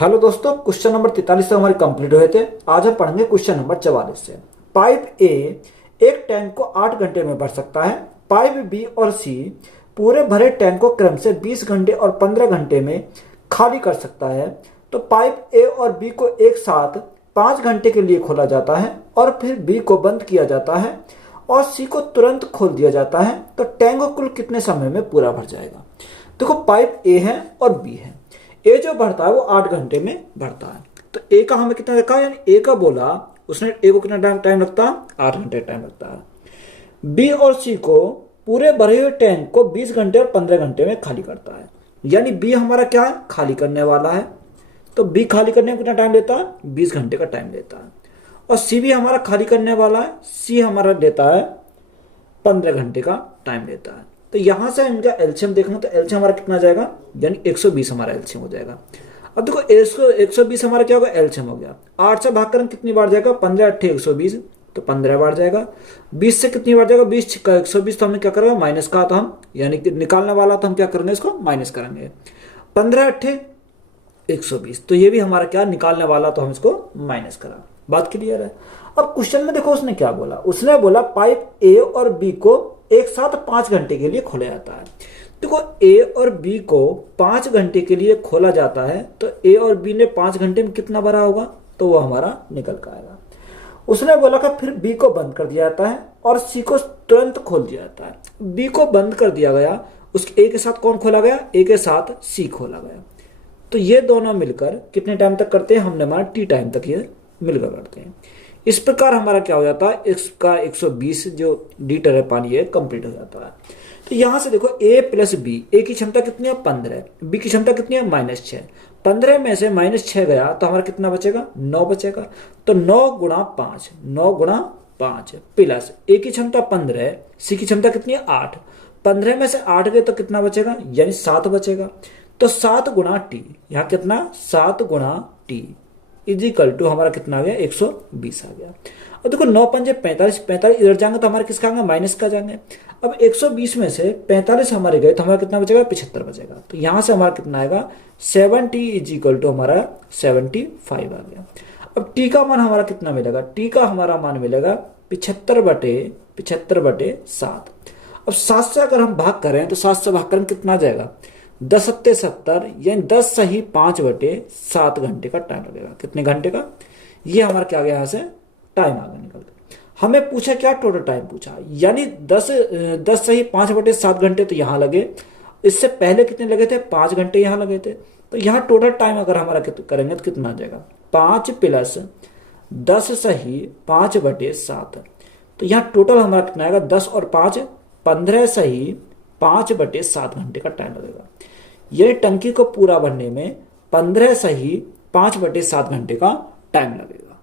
Hello दोस्तों, question number 43 से हमारे कंप्लीट हुए थे। आज हम पढ़ेंगे क्वेश्चन नंबर 44 से। पाइप ए एक टैंक को 8 घंटे में भर सकता है। पाइप बी और सी पूरे भरे टैंक को क्रम से 20 घंटे और 15 घंटे में खाली कर सकता है। तो पाइप ए और बी को एक साथ 5 घंटे के लिए खोला जाता है और फिर बी को बंद किया जाता है और सी को तुरंत खोल दिया जाता है। तो टैंक कुल कितने समय में पूरा भर जाएगा? देखो, पाइप ए है और बी है। ए जो भरता है वो 8 घंटे में भरता है। तो ए का हमें कितना रखा, यानी ए का बोला उसने ए को कितना टाइम लगता है? 8 घंटे टाइम लगता है। बी और सी को पूरे भरे हुए टैंक को 20 घंटे और 15 घंटे में खाली करता है। यानी बी हमारा क्या है? खाली करने वाला है। तो बी खाली करने में कितना टाइम लेता है? 20 घंटे का टाइम लेता है। और सी भी हमारा खाली करने वाला है। सी हमारा लेता है 15 घंटे का टाइम लेता है। तो यहां से इनका एलसीएम देखेंगे तो एलसीएम हमारा कितना जाएगा? यानी 120 हमारा एलसीएम हो जाएगा। अब देखो, 120 हमारा क्या होगा? एलसीएम हो गया। 8 से भाग कर कितनी बार जाएगा? 15 8 120, तो 15 बार जाएगा। 20 से कितनी बार जाएगा? 20 का 120, तो हमने क्या करेगा? माइनस का, तो हम यानी कि निकालने वाला, तो हम क्या करेंगे? इसको माइनस करेंगे। 15 8 120, तो ये भी हमारा क्या निकालने वाला, तो हम इसको माइनस करा। बात क्लियर है? अब क्वेश्चन में देखो उसने क्या बोला। उसने बोला पाइप ए और बी को एक साथ 5 घंटे के लिए खोला जाता है। देखो, ए और बी को 5 घंटे के लिए खोला जाता है। तो ए और बी ने 5 घंटे में कितना भरा होगा? तो वो हमारा निकल कर आएगा। उसने बोला कि फिर बी को बंद कर दिया जाता है और सी को तुरंत खोल दिया जाता है। बी को बंद कर दिया गया, उसके ए के साथ कौन खोला गया? ए के साथ सी खोला गया। तो ये दोनों मिलकर कितने टाइम तक करते हैं? हमने हमारा टी टाइम तक ये मिलकर करते हैं। इस प्रकार हमारा क्या हो जाता है? इसका 120 जो लीटर है पानी है कंप्लीट हो जाता है। तो यहां से देखो, ए प्लस बी, ए की क्षमता कितनी है? 15, बी की क्षमता कितनी है? -6। 15 में से -6 गया तो हमारा कितना बचेगा? 9 बचेगा। तो 9 गुणा 5, 9 गुणा 5 प्लस ए की क्षमता 15, सी की क्षमता कितनी है? 8। 15 में से 8 गए तो कितना बचेगा? यानी 7 बचेगा। तो 7 गुणा टी, यहाँ कितना? 7 गुणा टी इजिकल टू हमारा कितना आ गया? 120 आ गया। अब देखो, 9 पंजे 45, 45 इधर जाएंगे तो हमारे किसका आएंगे? माइनस का जाएंगे। अब 120 में से 45 हमारे गए तो हमारा कितना बचेगा? 75 बचेगा। तो यहां से हमारा कितना आएगा? 70 इजिकल टू हमारा 75 आ गया। अब टी का मान हमारा कितना मिलेगा? टी का हमारा मान मिलेगा 75/7। अब 7 से अगर हम भाग करें तो 7 से भाग करें कितना जाएगा? 10 सत्ते 70, यानी 10 सही 5/7 घंटे का टाइम लगेगा। कितने घंटे का? ये हमारा क्या आ गया? यहाँ से टाइम आ गया निकल के। हमें पूछा क्या? टोटल टाइम पूछा। यानी 10 सही 5/7 घंटे तो यहाँ लगे। इससे पहले कितने लगे थे? 5 घंटे यहाँ लगे थे। तो यहाँ टोटल टाइम अगर हमारा करेंगे तो कितना आ जाएगा? 5 प्लस 10 सही 5/7। तो यहाँ टोटल हमारा कितना आएगा? 10 और 5 15 सही 5/7 घंटे का टाइम लगेगा। ये टंकी को पूरा भरने में 15 सही 5/7 घंटे का टाइम लगेगा।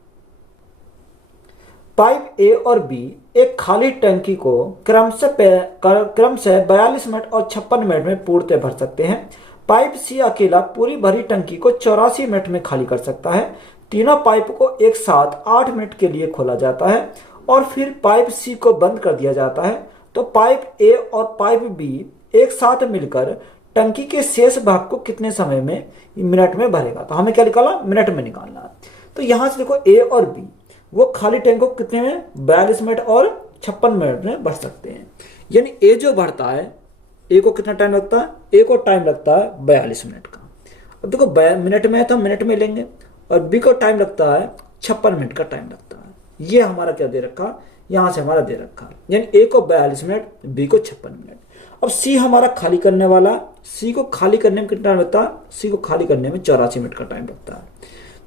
पाइप ए और बी एक खाली टंकी को क्रम से 42 मिनट और 56 मिनट में पूर्णतः भर सकते हैं। पाइप सी अकेला पूरी भरी टंकी को 84 मिनट में खाली कर सकता है। तीनों पाइप को एक साथ 8 मिनट के लिए खोला जाता है और फिर पाइप सी को बंद कर दिया जाता है। तो पाइप ए और पाइप बी एक साथ मिलकर टंकी के शेष भाग को कितने समय में, मिनट में भरेगा? तो हमें क्या निकालना? मिनट में निकालना है। तो यहां से देखो, ए और बी वो खाली टैंक को कितने में? 42 मिनट और 56 मिनट में भर सकते हैं। यानी ए जो भरता है, ए को कितना टाइम लगता है? ए को टाइम लगता है 42 मिनट का। अब देखो, मिनट में है तो मिनट में लेंगे, और बी को टाइम लगता है 56 मिनट का टाइम लगता है। ये हमारा क्या दे रखा? यहां से हमारा दे रखा, यानी ए को 42 मिनट, बी को 56 मिनट। अब सी हमारा खाली करने वाला, सी को खाली करने में कितना टाइम लगता है? सी को खाली करने में 84 मिनट का टाइम लगता है।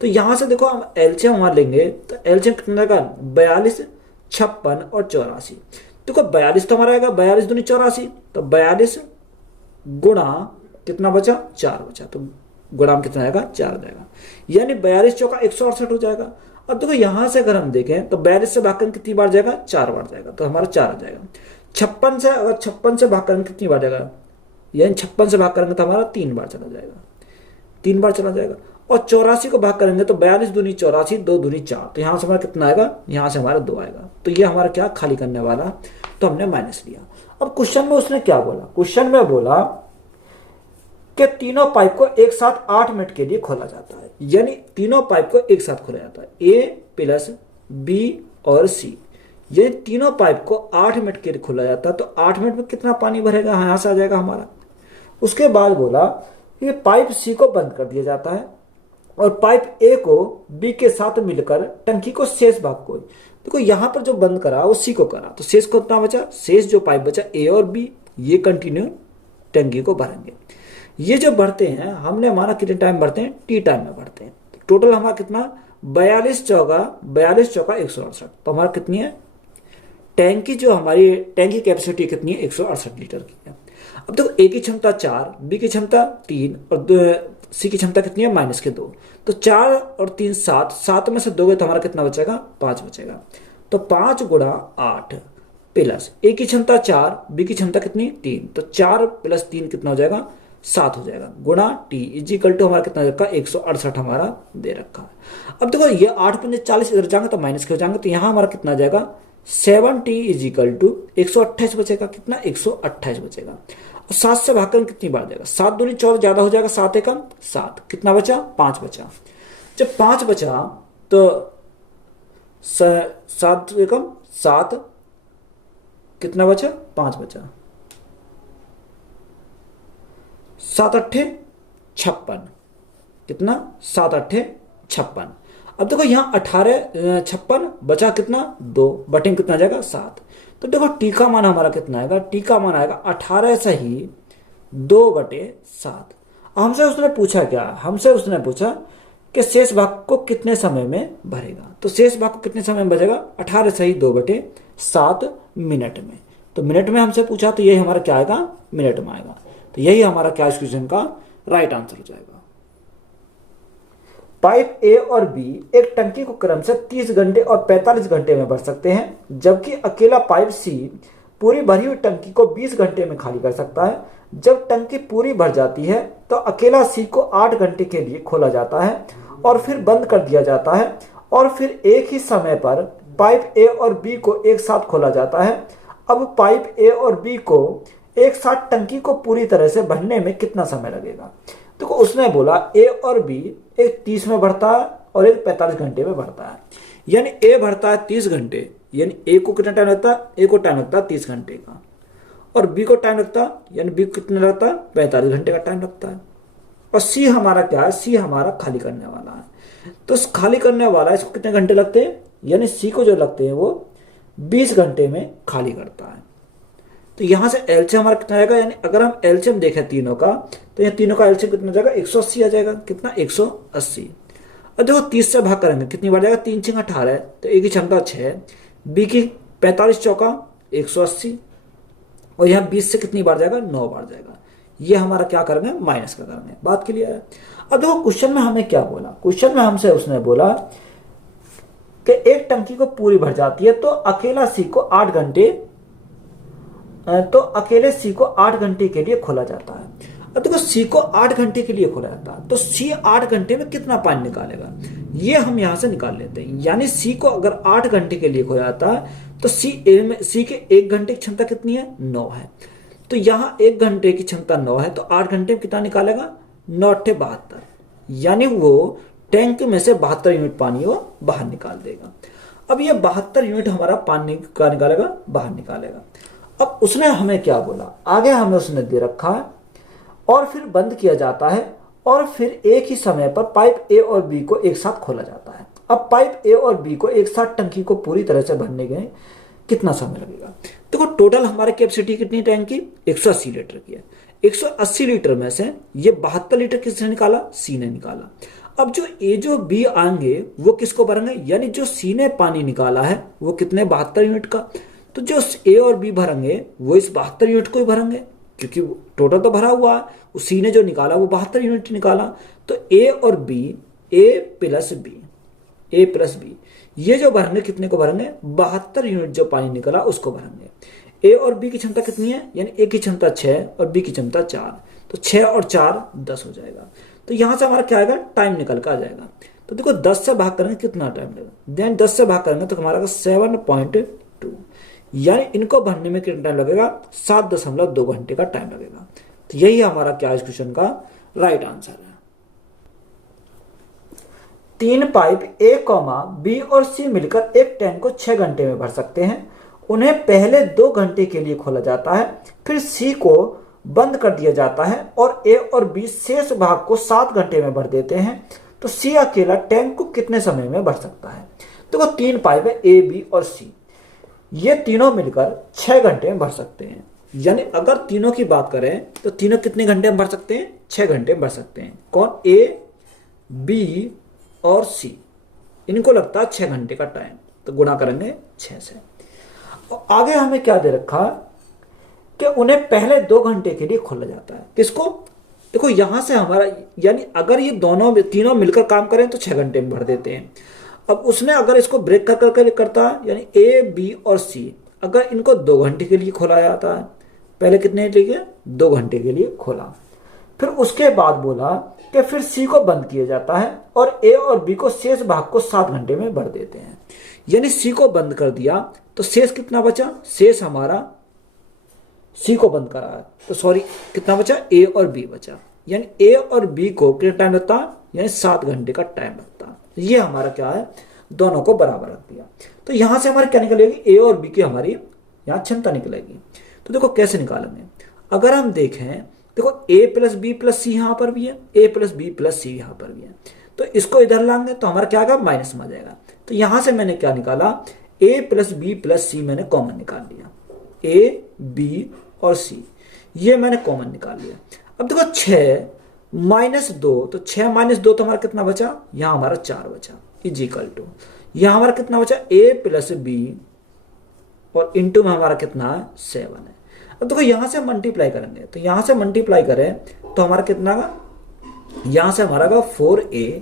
तो यहां से देखो, हम एलसीएम हमारा लेंगे तो एलसीएम कितना लगेगा? 42, 56 और 84। देखो, 42 तो हमारा आएगा 42 दूनी 84, तो 42 गुणा कितना बचा? 4 बचा। तो गुणा में कितना आएगा? 4 जाएगा। यानी 42 चौका 168 हो जाएगा। अब देखो, यहां से अगर हम देखें तो 42 से भाग कितनी बार जाएगा? 4 बार जाएगा। तो हमारा 4 आ जाएगा। 56 से अगर 56 से भाग करेंगे कितनी बार जाएगा? यानी 56 से भाग करेंगे तो हमारा 3 बार चला जाएगा। 3 बार चला जाएगा। और 84 को भाग करेंगे तो 42 दूनी 84, 2 दूनी 4। तो यहां से हमारा कितना आएगा? यहां से हमारा 2 आएगा। तो ये हमारा क्या? खाली करने वाला, तो हमने माइनस लिया। अब क्वेश्चन में उसने क्या बोला? क्वेश्चन में बोला कि तीनों पाइप को एक साथ 8 मिनट के लिए खोला जाता है। यानी तीनों पाइप को एक साथ खोला जाता है, ए प्लस बी और सी। ये तीनों पाइप को 8 मिनट के लिए खोला जाता है। तो 8 मिनट में कितना पानी भरेगा, यहाँ से आ जाएगा हमारा। उसके बाद बोला कि पाइप सी को बंद कर दिया जाता है और पाइप ए को बी के साथ मिलकर टंकी को शेष भाग को, देखो यहां पर जो बंद करा वो सी को करा, तो शेष को कितना बचा, शेष जो पाइप बचा ए और बी, ये कंटिन्यू टंकी को भरेंगे। ये जो भरते हैं हमने हमारा कितने टाइम भरते हैं, टी टाइम में भरते हैं। टोटल हमारा कितना 42 चौका 168। तो हमारा कितनी है टैंकी, जो हमारी टैंकी कैपेसिटी कितनी है 168 लीटर की है। अब देखो ए की क्षमता 4, बी की क्षमता 3 और सी की क्षमता कितनी है -2। तो 4 और 3 7, 7 में से 2 गए तो हमारा कितना बचेगा 5 बचेगा। तो 5 गुणा 8 प्लस ए की क्षमता 4, बी की क्षमता कितनी 3, तो 4 प्लस 3 कितना हो जाएगा 7 हो जाएगा, गुणा टी इजिकल टू हमारा कितना रखा 168 हमारा दे रखा है। अब देखो ये 8 पंजे 40 इधर जाएंगे तो माइनस के हो जाएंगे, तो यहाँ हमारा कितना जाएगा 7t इजिकल टू 128 बचेगा, कितना 128 बचेगा। और 7 से भागकर कितनी बार जाएगा, 7 दूनी 14 ज्यादा हो जाएगा, 7 एकम 7, कितना बचा 5 बचा। जब 5 बचा तो 7 एकम 7, कितना बचा 5 बचा, 7 अट्ठे 56, कितना 7 अट्ठे 56। अब देखो यहाँ 18 56 बचा कितना 2 बटे कितना जाएगा 7। तो देखो टी का मान हमारा कितना आएगा, टी का मान आएगा 18 सही 2/7। हमसे उसने पूछा क्या, हमसे उसने पूछा कि शेष भाग को कितने समय में भरेगा। तो शेष भाग को कितने समय में भरेगा 18 सही 2/7 मिनट में। तो मिनट में हमसे पूछा, तो यही हमारा क्या आएगा मिनट में आएगा। तो यही हमारा क्या इस क्वेश्चन का राइट आंसर हो जाएगा। पाइप ए और बी एक टंकी को क्रम से 30 घंटे और 45 घंटे में भर सकते हैं, जबकि अकेला पाइप सी पूरी भरी हुई टंकी को 20 घंटे में खाली कर सकता है। जब टंकी पूरी भर जाती है तो अकेला सी को 8 घंटे के लिए खोला जाता है और फिर बंद कर दिया जाता है, और फिर एक ही समय पर पाइप ए और बी को एक साथ खोला जाता है। अब पाइप ए और बी को एक साथ टंकी को पूरी तरह से भरने में कितना समय लगेगा। देखो उसने बोला ए और बी एक 30 में भरता है और एक 45 घंटे में भरता है। यानी ए भरता है 30 घंटे, यानी ए को कितना टाइम लगता है, ए को टाइम लगता है 30 घंटे का, और बी को टाइम लगता है, यानी बी को कितना लगता है 45 घंटे का टाइम लगता है। और सी हमारा क्या है, सी हमारा खाली करने वाला है। तो खाली करने वाला इसको कितने घंटे लगते हैं, यानी सी को जो लगते हैं वो 20 घंटे में खाली करता है। तो यहां से एलसीएम हमारा कितना आएगा, यानी अगर हम एलसीएम देखें तीनों का, तो ये तीनों का एलसीएम कितना जाएगा 180 आ जाएगा, कितना 180। और देखो 30 से भाग करेंगे कितनी बार जाएगा, 3 6 18, तो ए की क्षमता 6, बी की 45 चौका 180, और यहाँ 20 से कितनी बार जाएगा 9 बार जाएगा। ये हमारा क्या करेंगे माइनस का करेंगे, बात क्लियर है। अब देखो क्वेश्चन में हमें क्या बोला, क्वेश्चन में हमसे उसने बोला कि एक टंकी को पूरी भर जाती है तो अकेला सी को 8 घंटे, तो अकेले सी को 8 घंटे के लिए खोला जाता है। अब देखो सी को 8 घंटे के लिए खोला जाता है, तो सी 8 घंटे में कितना पानी निकालेगा, ये हम यहां से निकाल लेते हैं। यानी सी को अगर 8 घंटे के लिए खोला जाता है तो सी के 1 घंटे की क्षमता कितनी है 9 है। तो यहाँ 1 घंटे की क्षमता 9 है, तो 8 घंटे में कितना निकालेगा 9 8 72, यानी वो टैंक में से 72 यूनिट पानी वो बाहर निकाल देगा। अब ये 72 यूनिट हमारा पानी का निकालेगा, बाहर निकालेगा। अब उसने हमें क्या बोला, आगे हमें उसने दे रखा है और फिर बंद किया जाता है और फिर एक ही समय पर पाइप ए और बी को एक साथ खोला जाता है। अब पाइप ए और बी को एक साथ टंकी को पूरी तरह से भरने के कितना समय लगेगा। देखो टोटल हमारी कैपेसिटी कितनी टैंक की 180 लीटर की है। 180 लीटर में से ये 72 लीटर किसने निकाला, सी ने निकाला। अब जो ए जो बी आएंगे वो किसको भरेंगे, यानी जो सी ने पानी निकाला है वो कितने 72 यूनिट का, तो जो ए और बी भरेंगे वो इस 72 यूनिट को ही भरेंगे, क्योंकि टोटल तो भरा हुआ है। सी ने जो निकाला वो 72 यूनिट निकाला, तो ए और बी, ए प्लस बी ये जो भरेंगे कितने को भरेंगे 72 यूनिट जो पानी निकला उसको भरेंगे। ए और बी की क्षमता कितनी है, यानी ए की क्षमता 6 और बी की क्षमता 4, तो 6 और 4 10 हो जाएगा। तो यहां से हमारा क्या आएगा टाइम निकल कर आ जाएगा। तो देखो 10 से भाग करेंगे कितना टाइम लगेगा, देन 10 से भाग करेंगे तो हमारा 7.2, यानी इनको भरने में कितना टाइम लगेगा 7.2 घंटे का टाइम लगेगा। तो यही हमारा क्या इस क्वेश्चन का राइट आंसर है। 3 पाइप ए कॉमा बी और सी मिलकर एक टैंक को 6 घंटे में भर सकते हैं। उन्हें पहले 2 घंटे के लिए खोला जाता है, फिर सी को बंद कर दिया जाता है और ए और बी शेष भाग को 7 घंटे में भर देते हैं। तो सी अकेला टैंक को कितने समय में भर सकता है? देखो 3 पाइप है ए बी और सी, ये तीनों मिलकर 6 घंटे में भर सकते हैं। यानी अगर तीनों की बात करें तो तीनों कितने घंटे में भर सकते हैं? 6 घंटे में भर सकते हैं। कौन? ए बी और सी, इनको लगता है 6 घंटे का टाइम, तो गुणा करेंगे 6 से। और आगे हमें क्या दे रखा कि उन्हें पहले 2 घंटे के लिए खोला जाता है। किसको? देखो यहां से हमारा, यानी अगर ये तीनों मिलकर काम करें तो 6 घंटे में भर देते हैं। अब उसने अगर इसको ब्रेक कर करके करता है, यानी ए बी और सी, अगर इनको 2 घंटे के लिए खोला जाता है, पहले कितने के लिए? 2 घंटे के लिए खोला, फिर उसके बाद बोला कि फिर सी को बंद किया जाता है और ए और बी को शेष भाग को 7 घंटे में भर देते हैं। यानी सी को बंद कर दिया तो शेष कितना बचा? शेष हमारा सी को बंद करा है तो सॉरी कितना बचा? ए और बी बचा। यानी ए और बी को कितना टाइम लगता है? यानी 7 घंटे का टाइम लगता है। ये हमारा क्या है? दोनों को बराबर रख दिया। तो यहां से हमारी क्या निकलेगी? ए और बी की हमारी यहां क्षमता निकलेगी। तो देखो कैसे निकालेंगे। अगर हम देखें, देखो ए प्लस बी प्लस सी यहां पर भी है, ए प्लस बी प्लस सी यहां पर भी है, तो इसको इधर लाएंगे तो हमारा क्या आएगा? माइनस में आ जाएगा। तो यहां से मैंने क्या निकाला? ए प्लस बी प्लस सी मैंने कॉमन निकाल लिया। ए बी और सी ये मैंने कॉमन निकाल लिया। अब देखो 6 माइनस 2, तो 6 माइनस 2 तो हमारा कितना बचा? यहां हमारा 4 बचा, इज इक्वल टू यहां हमारा कितना बचा? ए प्लस बी और इंटू में हमारा कितना है? 7 है। अब देखो यहां से मल्टीप्लाई करेंगे, तो यहां से मल्टीप्लाई करें तो हमारा कितना का? यहां से हमारा का 4a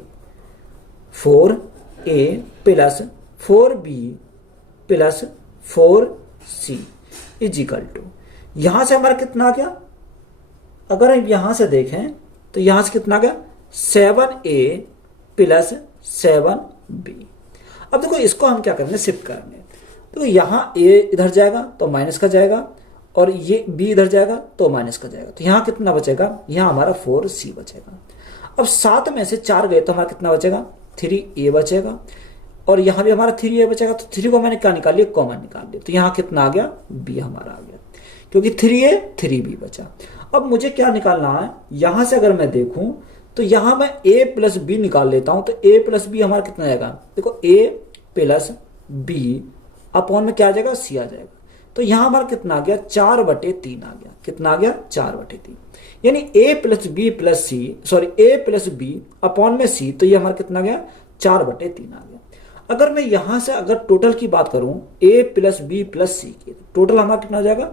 plus 4b plus 4c is equal to, यहां से हमारा कितना आ गया? अगर हम यहां से देखें तो यहां से कितना आ गया? 7a plus 7b। अब देखो इसको हम क्या करेंगे? शिफ्ट करेंगे। तो यहां a इधर जाएगा तो माइनस का जाएगा और ये b इधर जाएगा तो माइनस का जाएगा। तो यहां कितना बचेगा? यहां हमारा 4c बचेगा। अब 7 में से 4 गए तो हमारा कितना बचेगा? 3a बचेगा और यहां भी हमारा 3a बचेगा। तो 3 को मैंने क्या निकाल लिया? कॉमन निकाल लिया। तो यहां कितना आ गया? b हमारा आ गया, क्योंकि 3a 3b बचा। अब मुझे क्या निकालना है? यहां से अगर मैं देखूं तो यहां मैं a प्लस बी निकाल लेता हूं, तो a प्लस बी हमारा कितना आएगा? देखो a प्लस बी अपॉन में क्या आ जाएगा? c आ जाएगा। तो यहां हमारा कितना आ गया? 4/3 आ गया। कितना आ गया? 4/3। यानी a plus B plus C, sorry a plus B upon में c, तो ये हमारा कितना गया? 4/3 आ गया। अगर मैं यहां से अगर टोटल की बात करूं a प्लस बी प्लस सी की, टोटल हमारा कितना हो जाएगा?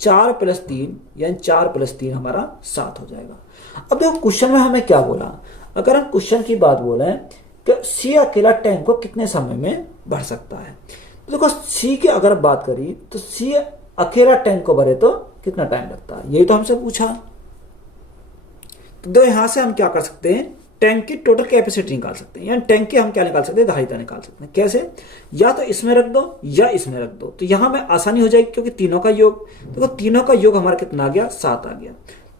4 प्लस 3, यानी 4 प्लस 3 हमारा 7 हो जाएगा। अब देखो क्वेश्चन में हमें क्या बोला? अगर हम क्वेश्चन की बात बोले कि सी अकेला टैंक को कितने समय में भर सकता है, तो देखो सी की अगर बात करी तो सी अकेला टैंक को भरे तो कितना टाइम लगता है, यही तो हमसे पूछा। तो यहां से हम क्या कर सकते हैं? टैंक की टोटल कैपेसिटी निकाल सकते हैं, यानी टैंक की हम क्या निकाल सकते हैं? धारिता निकाल सकते हैं। कैसे? या तो इसमें रख दो या इसमें रख दो, तो यहां में आसानी हो जाएगी, क्योंकि तीनों का योग, देखो तीनों का योग हमारा कितना आ गया? 7 आ गया।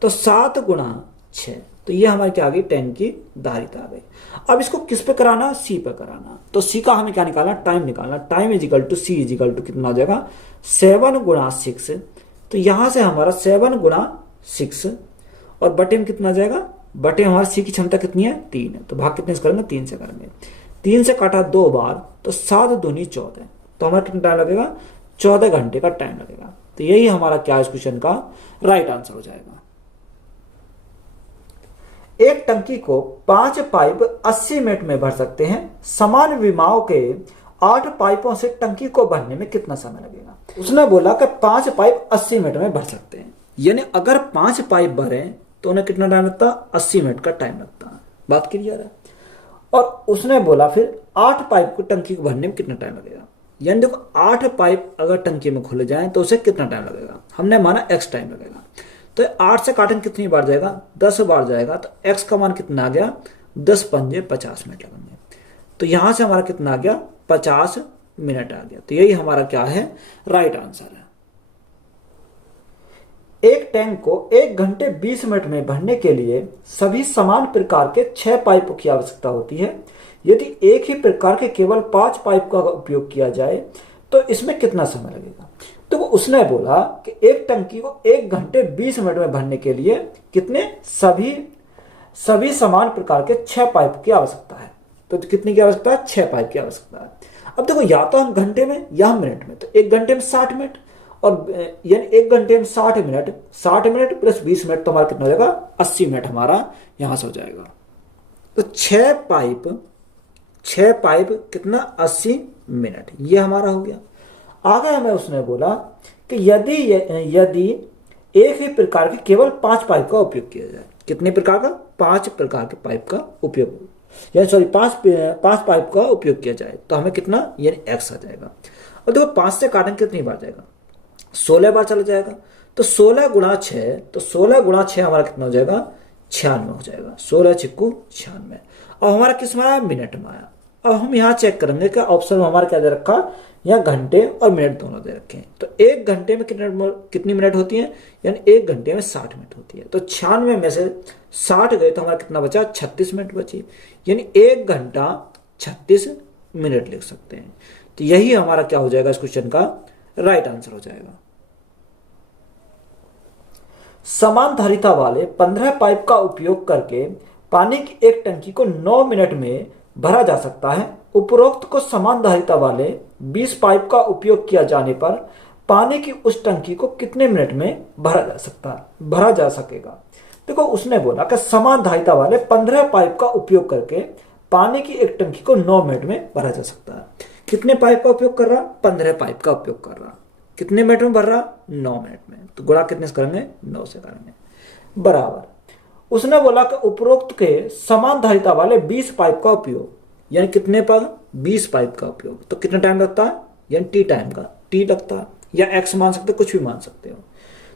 तो 7 गुणा 6, तो ये हमारी क्या आ गई? टैंक की धारिता आ गई। अब इसको किस पे कराना? सी पे कराना। तो सी का हमें क्या निकालना? टाइम निकालना। Time is equal to C is equal to कितना हो जाएगा? 7 गुणा 6। तो यहां से हमारा 7 गुणा 6 और बटे में कितना जाएगा? बटे हमारी सी की क्षमता कितनी है? 3 है। तो भाग कितने से करेंगे? 3 से करेंगे। 3 से काटा 2 बार तो 7 दूनी 14, तो हमारा कितना टाइम लगेगा? 14 घंटे का टाइम लगेगा। तो यही हमारा क्या इस क्वेश्चन का राइट आंसर हो जाएगा। एक टंकी को 5 पाइप 80 मिनट में भर सकते हैं। समान विमाओं के 8 पाइपों से टंकी को भरने में कितना समय लगेगा? उसने बोला कि 5 पाइप 80 मिनट में भर सकते हैं, यानी अगर 5 पाइप भरे तो उन्हें कितना टाइम लगता? 80 मिनट का टाइम लगता है। बात क्लियर है? और उसने बोला फिर 8 पाइप को टंकी को भरने में कितना टाइम लगेगा, यानी देखो 8 पाइप अगर टंकी में खुले जाएं तो उसे कितना टाइम लगेगा? हमने माना x टाइम लगेगा। तो 8 से काटेंगे कितनी बार जाएगा? 10 बार जाएगा। तो x का मान कितना आ गया? 10 पंजे 50 मिनट लगेंगे। तो यहां से हमारा कितना आ गया? 50 मिनट आ गया। तो यही हमारा क्या है? राइट आंसर है। एक टैंक को 1 घंटे 20 मिनट में भरने के लिए सभी समान प्रकार के 6 पाइपों की आवश्यकता होती है। यदि एक ही प्रकार के केवल 5 पाइप का उपयोग किया जाए तो इसमें कितना समय लगेगा। तो वो उसने बोला कि एक टंकी को 1 घंटे 20 मिनट में भरने के लिए कितने सभी समान प्रकार के 6 पाइप की आवश्यकता है। तो कितनी की आवश्यकता है? 6 पाइप की आवश्यकता है। अब देखो, या तो हम घंटे में या हम मिनट में, तो 1 घंटे में 60 मिनट, और यानी 1 घंटे में 60 मिनट प्लस 20 मिनट तो हमारा कितना हो जाएगा? 80 मिनट हमारा यहां से हो जाएगा। तो 6 पाइप कितना? 80 मिनट, ये हमारा हो गया। आगे हमें उसने बोला कि यदि एक ही प्रकार के केवल 5 पाइप का उपयोग किया जाए। कितने प्रकार का? 5 प्रकार के पाइप का उपयोग, यानी सॉरी 5 पाइप का उपयोग किया जाए तो हमें कितना, यानी x आ जाएगा। और देखो 5 से काटेंगे कितनी बार जाएगा? 16 बार चला जाएगा। तो 16 गुणा 6, तो 16 गुणा 6 हमारा कितना हो जाएगा? 96 हो जाएगा। 16 छिक्कू 96। अब हमारा किस में आया? मिनट में आया। अब हम यहाँ चेक करेंगे कि ऑप्शन में हमारा क्या दे रखा, यहाँ घंटे और मिनट दोनों दे रखे हैं। तो 1 घंटे में कितनी मिनट होती है? यानी 1 घंटे में 60 मिनट होती है। तो 96 में से 60 गए तो हमारा कितना बचा? 36 मिनट बची, यानी 1 घंटा 36 मिनट लिख सकते हैं। तो यही हमारा क्या हो जाएगा? इस क्वेश्चन का राइट आंसर हो जाएगा। समान धारिता वाले 15 पाइप का उपयोग करके पानी की एक टंकी को 9 मिनट में भरा जा सकता है। उपरोक्त को समान धारिता वाले 20 पाइप का उपयोग किया जाने पर पानी की उस टंकी को कितने मिनट में भरा जा सकेगा। देखो, उसने बोला कि समान धारिता वाले 15 पाइप का उपयोग करके पानी की एक टंकी को 9 मिनट में भरा जा सकता है। कितने पाइप का उपयोग कर रहा? 15 पाइप का उपयोग कर रहा। कितने मिनट में भर रहा? 9 मिनट में। तो गुणा कितने से करेंगे? 9 से करेंगे, बराबर। उसने बोला कि उपरोक्त के समान धारिता वाले 20 पाइप का उपयोग, यानी कितने पर? 20 पाइप का उपयोग, तो कितना टाइम लगता है? यानी टी टाइम का, टी लगता है, या एक्स मान सकते हो, कुछ भी मान सकते हो।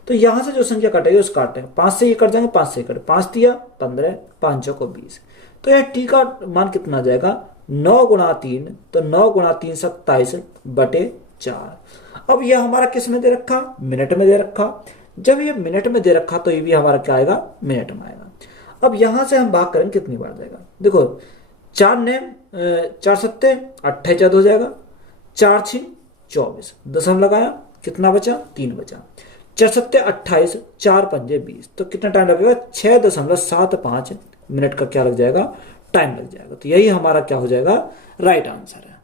तो यहां से जो संख्या कटेगी उस काटते हैं, 5 से ये कट जाएंगे, 5 से कट, 5 दिया 15, 5 को 20। तो यह टी का मान कितना आ जाएगा? 9 गुणा 3, तो 9 गुणा 3 27/4। अब यह हमारा किस में दे रखा? मिनट में दे रखा। जब ये मिनट में दे रखा तो ये भी हमारा क्या आएगा? मिनट में आएगा। अब यहां से हम भाग करेंगे कितनी बार जाएगा? देखो, 4 ने 4 सत्ते 28 हो जाएगा, 4 6 24, दशम लगाया, कितना बचा? 3 बचा। 4 सत्ते 28, 4 पंजे 20, तो कितना टाइम लगेगा? 6.75 मिनट का क्या लग जाएगा? टाइम लग जाएगा। तो यही हमारा क्या हो जाएगा? राइट आंसर है।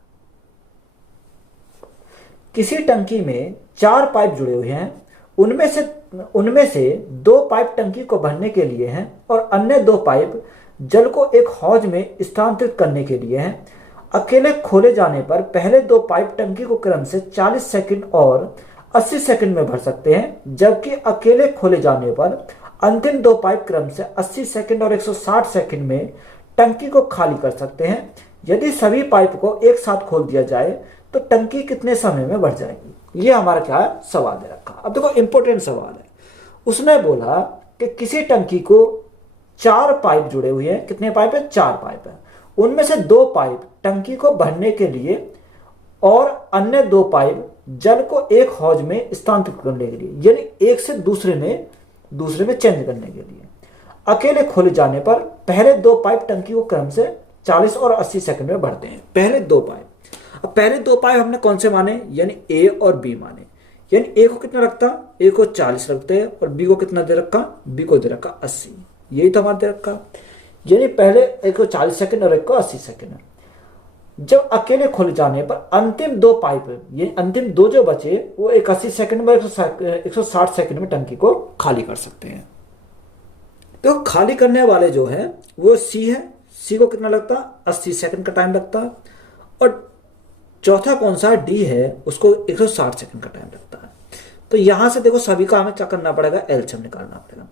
किसी टंकी में 4 पाइप जुड़े हुए हैं, उनमें से 2 पाइप टंकी को भरने के लिए हैं और अन्य 2 पाइप जल को एक हौज में स्थानांतरित करने के लिए हैं। अकेले खोले जाने पर पहले 2 पाइप टंकी को क्रम से 40 सेकंड और 80 सेकंड में भर सकते हैं, जबकि अकेले खोले जाने पर अंतिम 2 पाइप क्रम से 80 सेकंड और 160 सेकंड में टंकी को खाली कर सकते हैं। यदि सभी पाइप को एक साथ खोल दिया जाए तो टंकी कितने समय में भर जाएगी। ये हमारा क्या है? सवाल दे रखा। अब देखो, इंपॉर्टेंट सवाल है। उसने बोला कि किसी टंकी को 4 पाइप जुड़े हुए हैं। कितने पाइप है? 4 पाइप है। उनमें से 2 पाइप टंकी को भरने के लिए और अन्य 2 पाइप जल को एक हौज में स्थानांतरित करने के लिए, यानी एक से दूसरे में चेंज करने के लिए। अकेले खोले जाने पर पहले 2 पाइप टंकी को क्रम से 40 और 80 सेकंड में भरते हैं। पहले 2 पाइप। अब पहले 2 पाइप हमने कौन से माने? यानी ए और बी माने। यानी ए को कितना रखता? ए को 40 रखते हैं, और बी को कितना दे रखा? बी को दे रखा 80। यही तो हमारा दे रखा। यानी पहले एक को 40 सेकंड और एक को 80 सेकंड। जब अकेले खोले जाने पर अंतिम 2 पाइप, ये अंतिम 2 जो बचे, वो 81 सेकंड में 160 सेकंड में टंकी को खाली कर सकते हैं। तो खाली करने वाले जो है वो सी है। सी को कितना लगता? 80 सेकंड का टाइम लगता। और चौथा कौन सा? डी है, उसको 160 सेकंड का टाइम लगता है। तो यहां से देखो, सभी का हमें क्या करना पड़ेगा? एलसीएम निकालना पड़ेगा।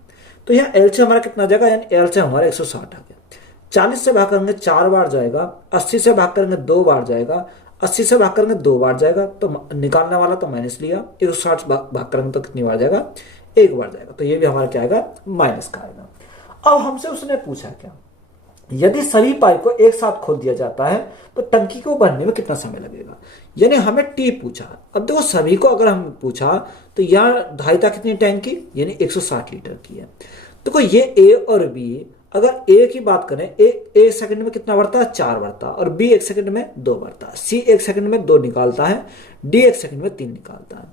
तो यहाँ एलसीएम हमारा कितना जाएगा? यानी एलसीएम हमारा 160 आ गया। 40 से भाग करेंगे 4 बार जाएगा, 80 से भाग करेंगे 2 बार जाएगा, 80 से भाग करेंगे 2 बार जाएगा, तो निकालने वाला तो माइनस लिया। 160 भाग करेंगे तो कितनी बार जाएगा? 1 बार जाएगा। तो ये भी हमारा क्या आएगा? माइनस का आएगा। अब हमसे उसने पूछा क्या यदि सभी पाइप को एक साथ खोल दिया जाता है तो टंकी को भरने में कितना समय लगेगा। यानी हमें टी पूछा। अब देखो सभी को अगर हम पूछा तो यहाँ धारिता कितनी टैंक की, यानी 160 लीटर की है। देखो ये ए और बी, अगर ए की बात करें, ए सेकंड में कितना बढ़ता है, 4 बढ़ता है, और बी 1 सेकंड में 2 बढ़ता है, सी 1 सेकंड में 2 निकालता है, डी 1 सेकंड में 3 निकालता है।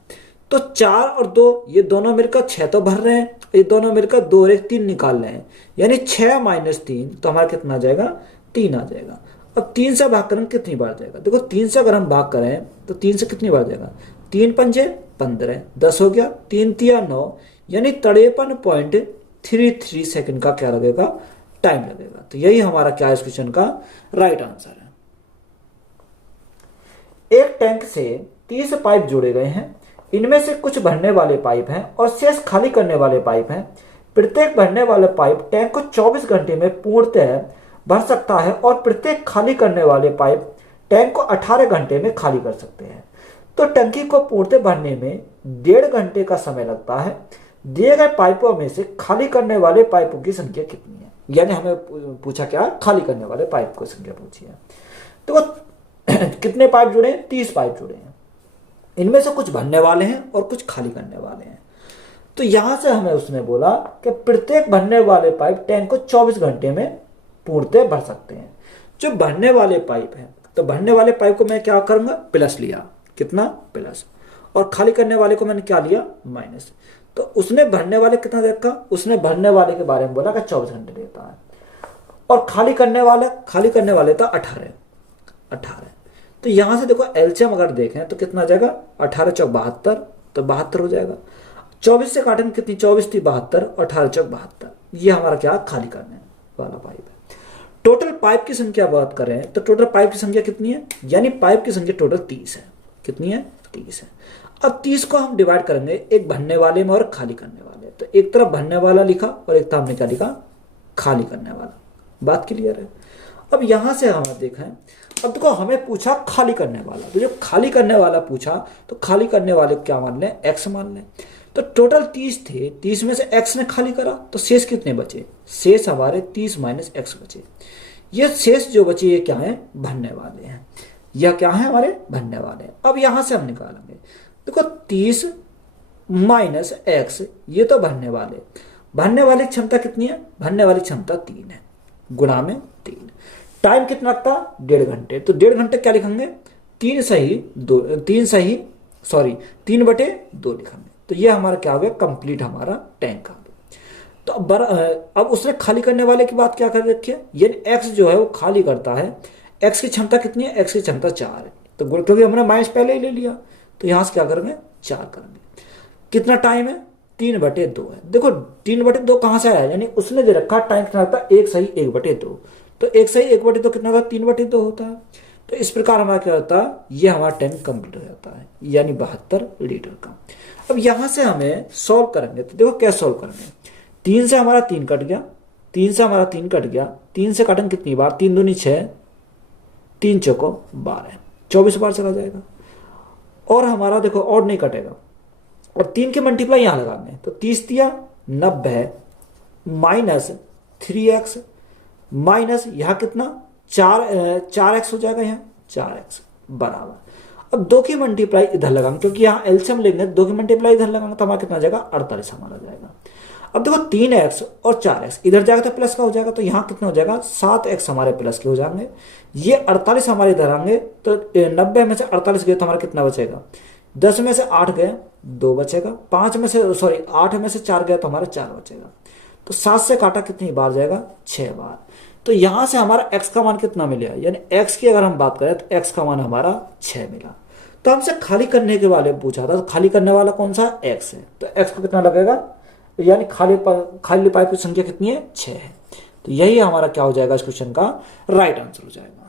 तो 4 और 2 ये दोनों मिलकर 6 तो भर रहे हैं, ये दोनों मिलकर 2 और 1 3 निकाल रहे हैं, यानी 6 माइनस 3 तो हमारा कितना आ जाएगा, 3 आ जाएगा। अब 3 से भाग करें कितनी बार जाएगा, देखो 3 से अगर हम भाग करें तो 3 से कितनी बार जाएगा, 3 पंजे 15, 10 हो गया, 3 तिया 9, यानी 53.33 सेकंड का क्या लगेगा, टाइम लगेगा। तो यही हमारा क्या है इस क्वेश्चन का राइट आंसर है। एक टैंक से 30 पाइप जोड़े गए हैं, इनमें से कुछ भरने वाले पाइप हैं और शेष खाली करने वाले पाइप हैं। प्रत्येक भरने वाले पाइप टैंक को 24 घंटे में पूर्णतः भर सकता है और प्रत्येक खाली करने वाले पाइप टैंक को 18 घंटे में खाली कर सकते हैं। तो टंकी को पूर्णतः भरने में 1.5 घंटे का समय लगता है। दिए गए पाइपों में से खाली करने वाले पाइपों की संख्या कितनी है, यानी हमें पूछा क्या, खाली करने वाले पाइप की संख्या पूछी है। तो कितने पाइप जुड़े हैं, 30 पाइप जुड़े हैं, इनमें से कुछ भरने वाले हैं और कुछ खाली करने वाले हैं। तो यहां से हमें उसने बोला कि प्रत्येक भरने वाले पाइप टैंक को 24 घंटे में पूर्णतः भर सकते हैं। जो भरने वाले पाइप हैं, तो भरने वाले पाइप को मैं क्या करूंगा, प्लस लिया, कितना, प्लस, और खाली करने वाले को मैंने क्या लिया, माइनस। तो उसने भरने वाले कितना देखा, उसने भरने वाले के बारे में बोला कि 24 घंटे देता है, और खाली करने वाले था 18। तो यहां से देखो एलसीएम अगर देखें तो कितना आ जाएगा, 18 चौक 72, तो 72 हो जाएगा। 24 से काटेंगे कितनी, 24 थी 72, 18 चौक 72, ये हमारा क्या, खाली करने वाला पाइप है। टोटल पाइप की संख्या बात करें तो टोटल पाइप की संख्या कितनी है, यानी पाइप की संख्या टोटल 30 है। कितनी है, 30 है। अब 30 को हम डिवाइड करेंगे एक भरने वाले में और खाली करने वाले। तो एक तरफ भरने वाला लिखा और एक तरफ हमने क्या लिखा, खाली करने वाला। बात क्लियर है। अब यहां से हमें देखा है, अब देखो हमें पूछा खाली करने वाला, तो जो खाली करने वाला पूछा तो खाली करने वाले क्या मान लें, एक्स मान लें। तो टोटल 30 थे, 30 में से एक्स ने खाली करा तो शेष कितने बचे, शेष हमारे 30 माइनस एक्स बचे। ये शेष जो बचे ये क्या है, भरने वाले हैं, यह क्या है, हमारे भरने वाले हैं। अब यहां से हम निकालेंगे, देखो 30 माइनस एक्स, ये तो भरने वाले की क्षमता कितनी है, भरने वाली क्षमता 3 है, गुणा में 3। टाइम कितना लगता, 1.5 घंटे। तो 1.5 घंटे क्या लिखेंगे, 3/2 लिखेंगे। तो ये हमारा क्या हो गया, कंप्लीट हमारा टैंक आ गया। तो अब उसने खाली करने वाले की बात क्या कर रखी है, यानी एक्स जो है वो खाली करता है, एक्स की क्षमता कितनी है, एक्स की क्षमता 4 है। तो क्योंकि हमने माइनस पहले ही ले लिया तो यहां से क्या करेंगे, 4 करेंगे। कितना टाइम है, 3/2 है। देखो 3/2 कहां से आया, यानी उसने दे रखा टाइम कितना लगता है, 1 सही 1/2। तो 1 सही 1/2 कितना होता है, 3/2 होता है। तो इस प्रकार हमारा क्या होता है, ये हमारा टैंक कंप्लीट हो जाता है, यानी 72 लीटर का। अब यहां से हमें सॉल्व करेंगे, तो देखो कैसे सॉल्व करेंगे। 3 से हमारा 3 कट गया, 3 से हमारा 3 कट गया, 3 से काटेंगे कितनी बार, 3 दूनी 6, 3 चौको 12, 24 बार चला जाएगा। और हमारा देखो और नहीं कटेगा, और 3 के मल्टीप्लाई यहां लगाएंगे, तो 30 दिया 90 माइनस 3x माइनस यहाँ कितना 4x हो जाएगा, यहाँ 4x बराबर। अब 2 की मल्टीप्लाई इधर लगाएंगे, क्योंकि यहाँ एलसीएम लेंगे, 2 की मल्टीप्लाई इधर लगाएंगे तो हमारा कितना आ जाएगा, 48 हमारा जाएगा। अब देखो 3x और 4x इधर जाएगा तो प्लस का हो जाएगा, तो यहाँ कितना हो जाएगा, 7x हमारे प्लस के हो जाएंगे। ये 48 हमारे इधर आएंगे, तो 90 में से 48 गए तो हमारा कितना बचेगा, 10 में से 8 गए 2 बचेगा, 8 में से 4 गए तो हमारा 4 बचेगा। तो 7 से काटा कितनी बार जाएगा, 6 बार। तो यहां से हमारा x का मान कितना मिलेगा, यानी x की अगर हम बात करें तो x का मान हमारा 6 मिला। तो हमसे खाली करने के वाले पूछा था, तो खाली करने वाला कौन सा, x है। तो x को कितना लगेगा, यानी खाली पाइप की संख्या कितनी है, 6 है। तो यही हमारा क्या हो जाएगा, इस क्वेश्चन का राइट आंसर हो जाएगा।